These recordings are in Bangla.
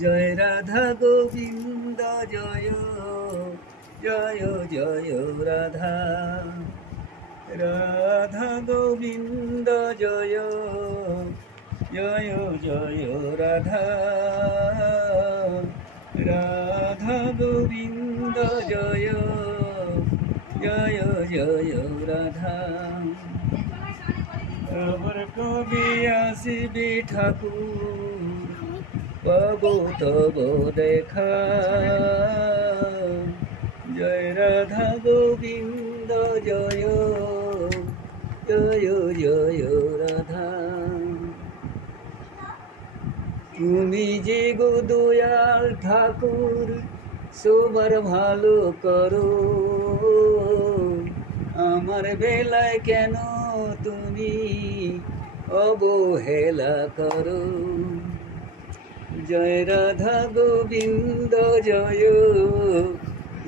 জয় রাধা গোবিন্দ জয় জয় জয় রাধা রাধা গোবিন্দ জয় জয় জয় রাধা রাধা গোবিন্দ জয় জয় জয় রাধা। আবার কবি আসিবি ঠাকুর পাবো তব দেখা জয় রাধা গোবিন্দ জয় জয় জয় রাধা। তুমি যে গো দয়াল ঠাকুর সবার ভালো করো, আমার বেলায় কেন তুমি অবহেলা করো। জয় রাধা গোবিন্দ জয়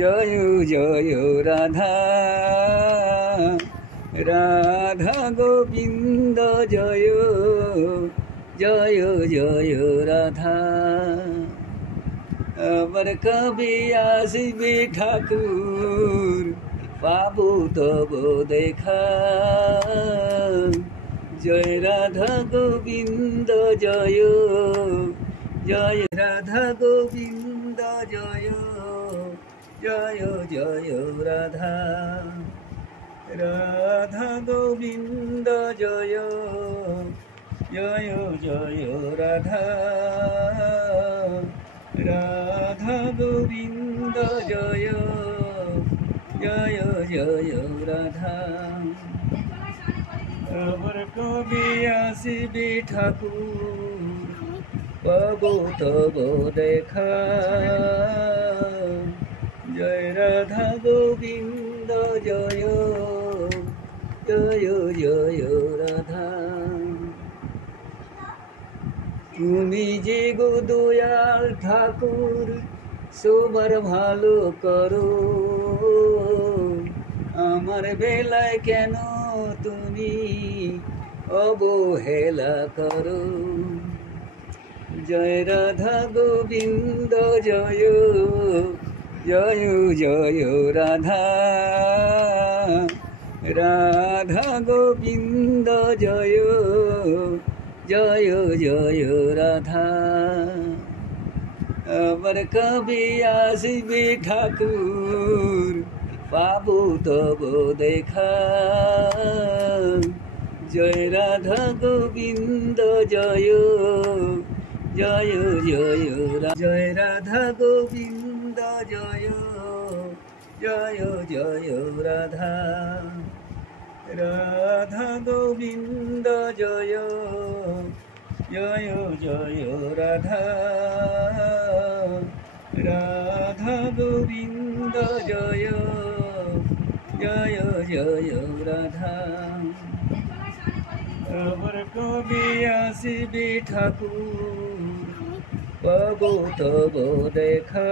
জয় জয় রাধা রাধা গোবিন্দ জয় জয় জয় রাধা। আবার কবি আসিবি ঠাকুর পাবো তব দেখা জয় রাধা গোবিন্দ জয় জয় রাধা গোবিন্দ জয় জয় জয় রাধা রাধা গোবিন্দ জয় জয় জয় রাধা রাধা গোবিন্দ জয় জয় জয় রাধা। আবার কবি আসিবি ঠাকুর পাবো তব দেখা জয় রাধা গোবিন্দ জয় জয় জয় রাধা। তুমি যে গো দয়াল ঠাকুর সবার ভালো করো, আমার বেলায় কেন তুমি অবহেলা করো। জয় রাধা গোবিন্দ জয় জয় জয় রাধা রাধা গোবিন্দ জয় জয় জয় রাধা। আবার কবি আসিবি ঠাকুর পাবো তব দেখা জয় রাধা গোবিন্দ জয় জয় জয় জয় রাধা গোবিন্দ জয় জয় জয় রাধা রাধা গোবিন্দ জয় জয় জয় রাধা রাধা গোবিন্দ জয় জয় জয় রাধা। আবার কবি আসিবি ঠাকুর পাবো তব দেখা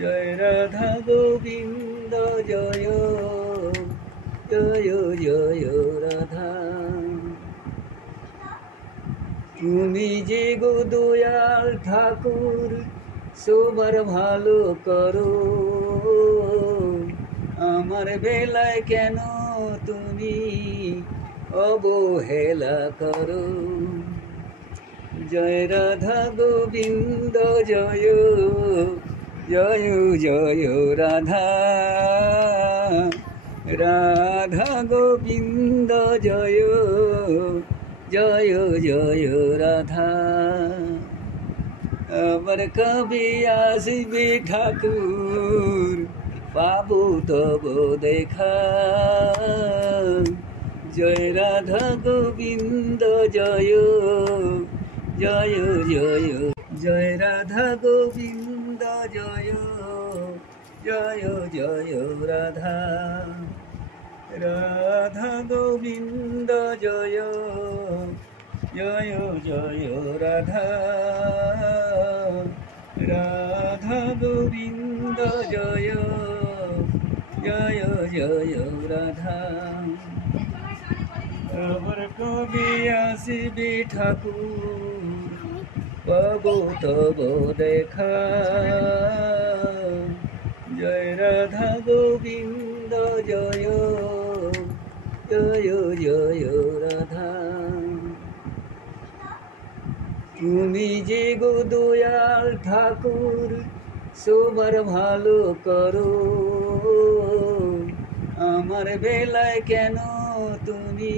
জয় রাধা গোবিন্দ জয় জয় জয় রাধা। তুমি যে গো দয়াল ঠাকুর সবার ভালো করো, আমার বেলায় কেন তুমি অবহেলা করো। জয় রাধা গোবিন্দ জয় জয় জয় রাধা রাধা গোবিন্দ জয় জয় জয় রাধা। আবার কবি আসিবি ঠাকুর পাবো তব দেখা জয় রাধা গোবিন্দ জয় জয় জয় জয় রাধা গোবিন্দ জয় জয় জয় রাধা রাধা গোবিন্দ জয় জয় জয় রাধা রাধা গোবিন্দ জয় জয় জয় রাধা। আবার কবি আসিবি ঠাকুর পাবো তব দেখা। জয় রাধা গোবিন্দ জয় জয় জয় রাধা। তুমি যে গো দয়াল ঠাকুর সবার ভালো করো, আমার বেলায় কেন তুমি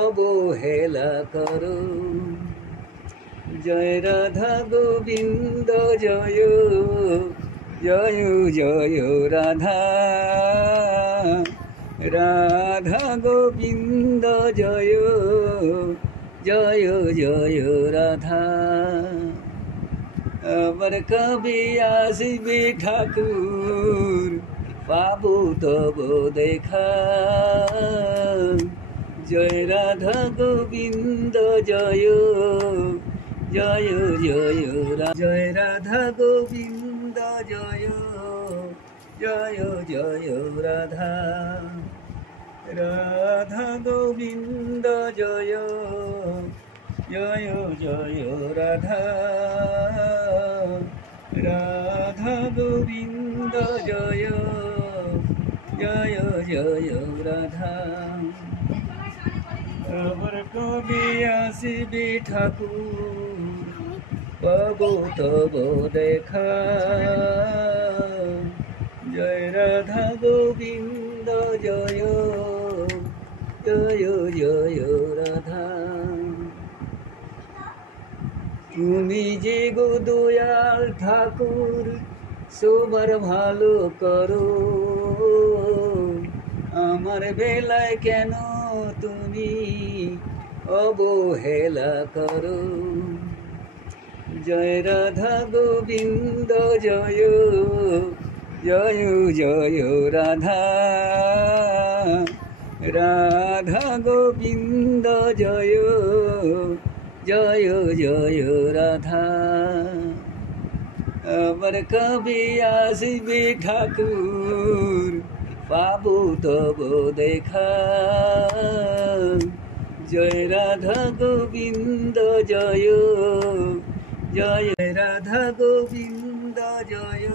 অবহেলা করো। জয় রাধা গোবিন্দ জয় জয় জয় রাধা। রাধা গোবিন্দ জয় জয় জয় রাধা। আবার কবি আসবে ঠাকুর পাবো তব দেখা। জয় রাধা গোবিন্দ জয় জয় জয় জয় রাধা গোবিন্দ জয় জয় জয় রাধা। রাধা গোবিন্দ জয় জয় জয় রাধা। রাধা গোবিন্দ জয় জয় জয় রাধা। আবার কবি আসিবে ঠাকুর পাবো তব দেখা। জয় রাধা গোবিন্দ জয় জয় জয় রাধা। তুমি যে গো দয়াল ঠাকুর সবার ভালো করো, আমার বেলায় কেন তুমি অবহেলা করো। জয় রাধা গোবিন্দ জয় জয় জয় রাধা। রাধা গোবিন্দ জয় জয় জয় রাধা। আবার কবি আসবে ঠাকুর পাবো তব দেখা। জয় রাধা গোবিন্দ জয় জয় রাধা গোবিন্দ জয়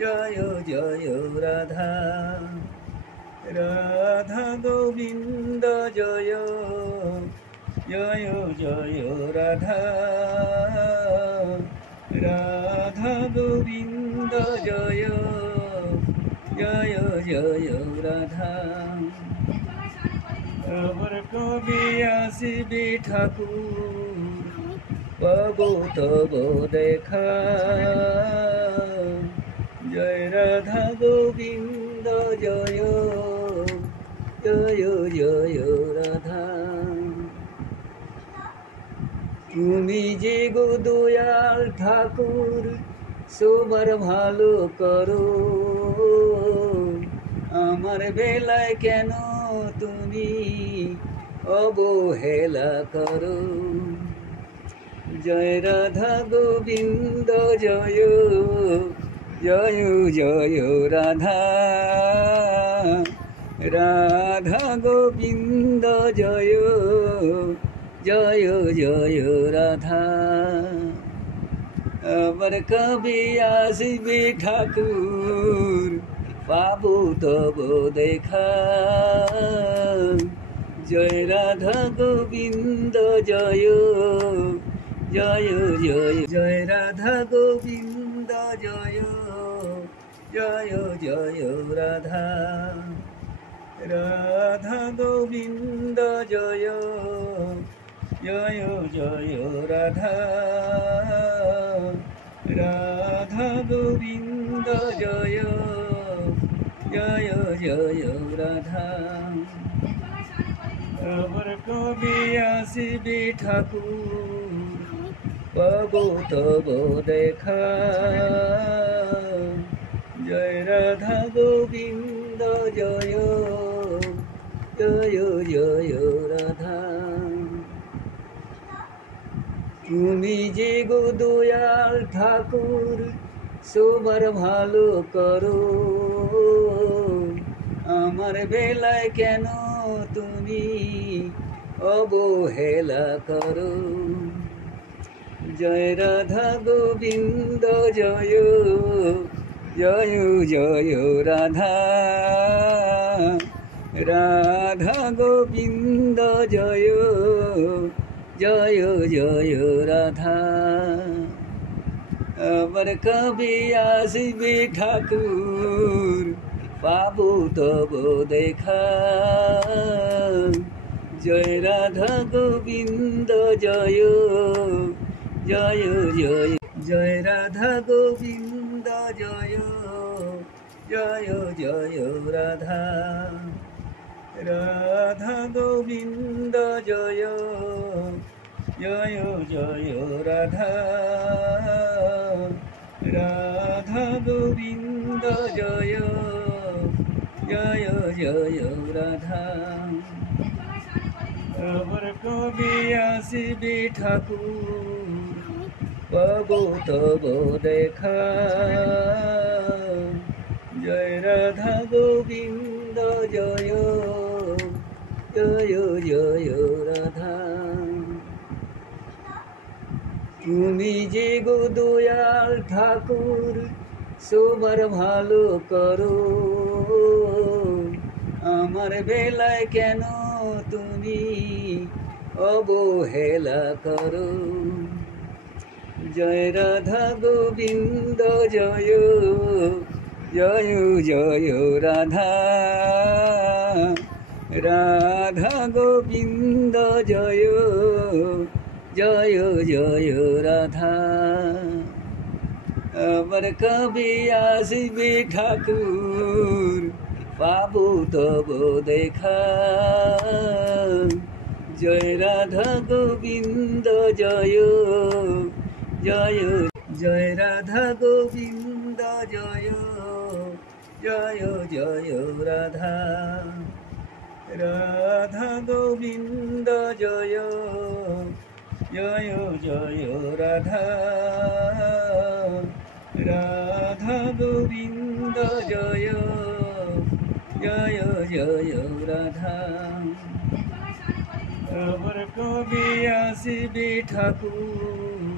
জয় জয় রাধা। রাধা গোবিন্দ জয় জয় জয় রাধা। রাধা গোবিন্দ জয় জয় জয় রাধা। আবার কবি আসিবে ঠাকুর পাবো তব দেখা। জয় রাধা গোবিন্দ জয় জয় জয় রাধা। তুমি যে গো দয়াল ঠাকুর সবার ভালো করো, আমার বেলায় কেন তুমি অবহেলা করো। জয় রাধা গোবিন্দ জয় জয় জয় রাধা। রাধা গোবিন্দ জয় জয় জয় রাধা। আবার কবি আসবে ঠাকুর পাবো তব দেখা। জয় রাধা গোবিন্দ জয় জয় জয় জয় রাধা গোবিন্দ জয় জয় জয় রাধা। রাধা গোবিন্দ জয় জয় জয় রাধা। রাধা গোবিন্দ জয় জয় জয় রাধা। আবার কবি আসিবে ঠাকুর পাবো তব দেখা। জয় রাধা গোবিন্দ জয় জয় জয় রাধা। তুমি যে গো দয়াল ঠাকুর সবার ভালো করো, আমার বেলায় কেন তুমি অবহেলা করো। জয় রাধা গোবিন্দ জয় জয় জয় রাধা রাধা গোবিন্দ জয় জয় জয় রাধা। আমার কবি আসিবে ঠাকুর পাবো তব দেখা। জয় রাধা গোবিন্দ জয় জয় জয় জয় রাধা গোবিন্দ জয় জয় জয় রাধা রাধা গোবিন্দ জয় জয় জয় রাধা রাধা গোবিন্দ জয় জয় জয় রাধা। আমার কবি আসিবে ঠাকুর পাবো তব দেখা। জয় রাধা গোবিন্দ জয় জয় জয় রাধা। তুমি যে গো দয়াল ঠাকুর সবার ভালো করো, আমার বেলায় কেন তুমি অবহেলা করো। জয় রাধা গোবিন্দ জয় জয় জয় রাধা রাধা গোবিন্দ জয় জয় জয় রাধা। আমার কবি আসিবে ঠাকুর পাবো তব দেখা। জয় রাধা গোবিন্দ জয় জয় জয় রাধা গোবিন্দ জয় জয় জয় রাধা রাধা গোবিন্দ জয় জয় জয় রাধা রাধা গোবিন্দ জয় জয় জয় রাধা। আমার কবি আসিবে ঠাকুর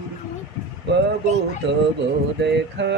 পাবো তব দেখা।